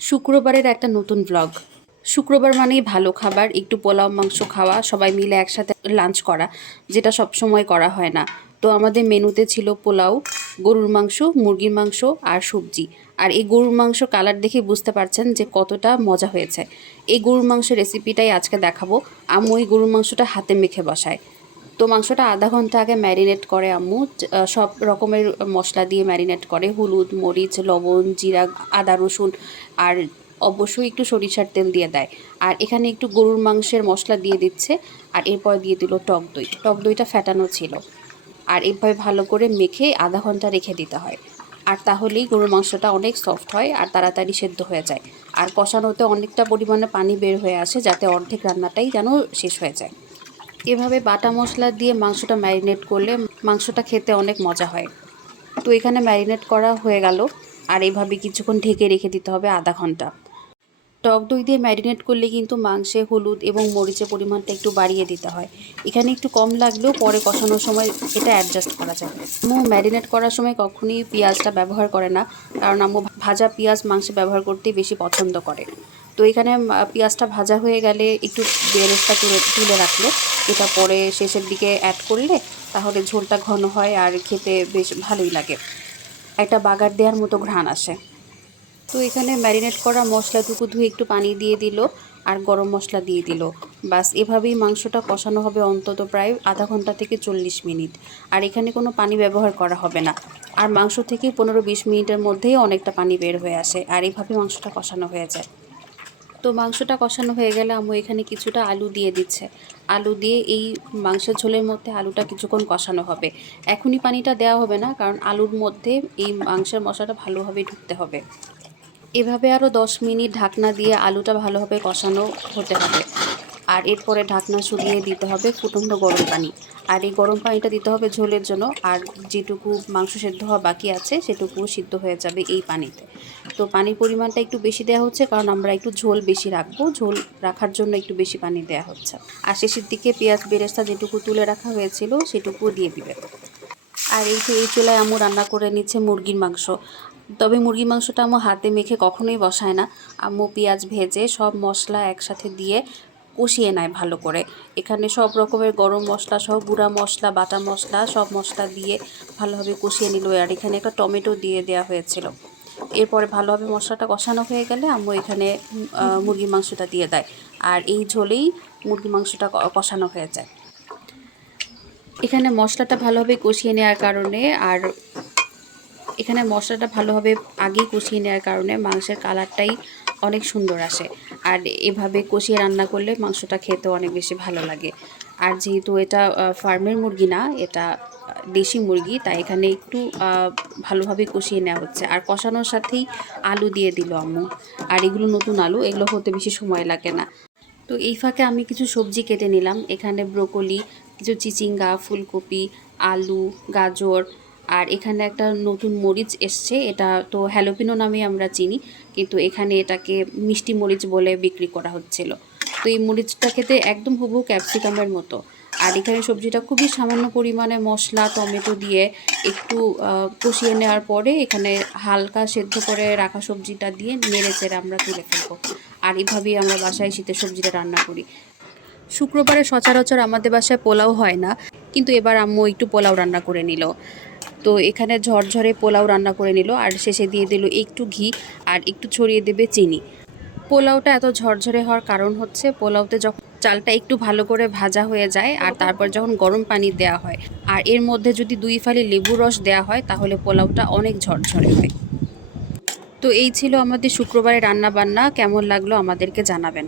শুক্রবারের একটা নতুন ব্লগ। শুক্রবার মানেই ভালো খাবার, একটু পোলাও মাংস খাওয়া, সবাই মিলে একসাথে লাঞ্চ করা, যেটা সব সময় করা হয় না। তো আমাদের মেনুতে ছিল পোলাও, গরুর মাংস, মুরগির মাংস আর সবজি। আর এই গরুর মাংস কালার দেখে বুঝতে পারছেন যে কতটা মজা হয়েছে। এই গরুর মাংসের রেসিপিটাই আজকে দেখাবো। আম্মু এই গরুর মাংসটা হাতে মেখে বসায়। তো মাংসটা আধা ঘন্টা আগে ম্যারিনেট করে আম্মু, সব রকমের মশলা দিয়ে ম্যারিনেট করে, হলুদ, মরিচ, লবণ, জিরা, আদা, রসুন আর অবশ্যই একটু সরিষার তেল দিয়ে দেয়। আর এখানে একটু গরুর মাংসের মশলা দিয়ে দিচ্ছে। আর এরপর দিয়ে দিল টক দই। টক দইটা ফ্যাটানো ছিল। আর এভাবে ভালো করে মেখে আধা ঘন্টা রেখে দিতে হয়। আর তাহলেই গরুর মাংসটা অনেক সফট হয় আর তাড়াতাড়ি সেদ্ধ হয়ে যায়। আর কষানোতে অনেকটা পরিমাণে পানি বের হয়ে আসে, যাতে অর্ধেক রান্নাটাই যেন শেষ হয়ে যায়। এভাবে বাটা মশলা দিয়ে মাংসটা ম্যারিনেট করলে মাংসটা খেতে অনেক মজা হয়। তো এখানে ম্যারিনেট করা হয়ে গেল। আর এইভাবে কিছুক্ষণ ঢেকে রেখে দিতে হবে আধা ঘন্টা। টক দই দিয়ে ম্যারিনেট করলে কিন্তু মাংসে হলুদ এবং মরিচের পরিমাণটা একটু বাড়িয়ে দিতে হয়। এখানে একটু কম লাগলেও পরে কষানোর সময় এটা অ্যাডজাস্ট করা যায়। আম্মু ম্যারিনেট করার সময় কখনই পেঁয়াজটা ব্যবহার করে না, কারণ আম্মু ভাজা পেঁয়াজ মাংসে ব্যবহার করতেই বেশি পছন্দ করে। তো এখানে পেঁয়াজটা ভাজা হয়ে গেলে একটু বেরেস্তা তুলে রাখলো। এটা পরে শেষের দিকে অ্যাড করলে তাহলে ঝোলটা ঘন হয় আর খেতে বেশ ভালোই লাগে। একটা বাগার দেওয়ার মতো ঘ্রাণ আসে। তো এখানে ম্যারিনেট করা মশলাটুকু ধুয়ে একটু পানি দিয়ে দিল আর গরম মশলা দিয়ে দিল। বাস এভাবেই মাংসটা কষানো হবে অন্তত প্রায় আধা ঘন্টা থেকে 40 মিনিট। আর এখানে কোনো পানি ব্যবহার করা হবে না। আর মাংস থেকে 15-20 মিনিটের মধ্যেই অনেকটা পানি বের হয়ে আসে। আর এভাবে মাংসটা কষানো হয়ে যায়। তো মাংসটা কষানো হয়ে গেলে আম্মু এখানে কিছুটা আলু দিয়ে দিচ্ছে। আলু দিয়ে এই মাংসের ঝোলের মধ্যে আলুটা কিছুক্ষণ কষানো হবে। এখনই পানিটা দেওয়া হবে না, কারণ আলুর মধ্যে এই মাংসের মশলাটা ভালোভাবে ঢুকতে হবে। এভাবে আরও 10 মিনিট ঢাকনা দিয়ে আলুটা ভালোভাবে কষানো হতে হবে। আর এরপরে ঢাকনা সরিয়ে দিতে হবে ফুটন্ত গরম পানি। আর এই গরম পানিটা দিতে হবে ঝোলের জন্য। আর যেটুকু মাংস সেদ্ধ হওয়া বাকি আছে সেটুকু সিদ্ধ হয়ে যাবে এই পানিতে। তো পানির পরিমাণটা একটু বেশি দেওয়া হচ্ছে, কারণ আমরা একটু ঝোল বেশি রাখবো। ঝোল রাখার জন্য একটু বেশি পানি দেওয়া হচ্ছে। আর শেষের দিকে পেঁয়াজ বেরেস্তা যেটুকু তুলে রাখা হয়েছিল সেটুকু দিয়ে দিবে। আর এই চুলায় আম্মু রান্না করে নিচ্ছে মুরগির মাংস। তবে মুরগির মাংসটা আম্মু হাতে মেখে কখনোই বসায় না। আম্মু পেঁয়াজ ভেজে সব মশলা একসাথে দিয়ে কষিয়ে নেয় ভালো করে। এখানে সব রকমের গরম মশলা সহ গুঁড়া মশলা, বাটা মশলা, সব মশলা দিয়ে ভালোভাবে কষিয়ে নিল। আর এখানে একটা টমেটো দিয়ে দেওয়া হয়েছিল। এরপরে ভালোভাবে মশলাটা কষানো হয়ে গেলে আম্মু এখানে মুরগির মাংসটা দিয়ে দেয়। আর এই ঝোলেই মুরগির মাংসটা কষানো হয়ে যায়। এখানে মশলাটা ভালোভাবে কষিয়ে নেওয়ার কারণে এখানে মশলাটা ভালোভাবে আগেই কষিয়ে নেওয়ার কারণে মাংসের কালারটাই অনেক সুন্দর আসে। আর এভাবে কষিয়ে রান্না করলে মাংসটা খেতেও অনেক বেশি ভালো লাগে। আর যেহেতু এটা ফার্মের মুরগি না, এটা দেশি মুরগি, তাই এখানে একটু ভালোভাবে কষিয়ে নেওয়া হচ্ছে। আর কষানোর সাথেই আলু দিয়ে দিল আম্মু। আর এগুলো নতুন আলু, এগুলো হতে বেশি সময় লাগে না। তো এই ফাঁকে আমি কিছু সবজি কেটে নিলাম। এখানে ব্রোকলি, কিছু চিচিঙ্গা, ফুলকপি, আলু, গাজর। আর এখানে একটা নতুন মরিচ এসছে, এটা তো হ্যালোপিনো নামে আমরা চিনি, কিন্তু এখানে এটাকে মিষ্টি মরিচ বলে বিক্রি করা হচ্ছিল। তো এই মরিচটা খেতে একদম হুবহু ক্যাপসিকামের মতো। আর এখানে সবজিটা খুবই সামান্য পরিমাণে মশলা, টমেটো দিয়ে একটু কষিয়ে নেওয়ার পরে এখানে হালকা সেদ্ধ করে রাখা সবজিটা দিয়ে নেড়ে চেড়ে আমরা তুলে ফেলবো। আর এভাবেই আমরা বাসায় শীতের সবজিটা রান্না করি। শুক্রবারে সচরাচর আমাদের বাসায় পোলাও হয় না, কিন্তু এবার আম্মু একটু পোলাও রান্না করে নিল। তো এখানে ঝরঝরে পোলাও রান্না করে নিল। আর শেষে দিয়ে দিল একটু ঘি আর একটু ছড়িয়ে দেবে চিনি। পোলাওটা এত ঝরঝরে হওয়ার কারণ হচ্ছে পোলাওতে যখন চালটা একটু ভালো করে ভাজা হয়ে যায় আর তারপর যখন গরম পানি দেওয়া হয় আর এর মধ্যে যদি 2 ফালি লেবুর রস দেওয়া হয়, তাহলে পোলাওটা অনেক ঝরঝরে হয়। তো এই ছিল আমাদের শুক্রবারে রান্না বান্না। কেমন লাগলো আমাদেরকে জানাবেন।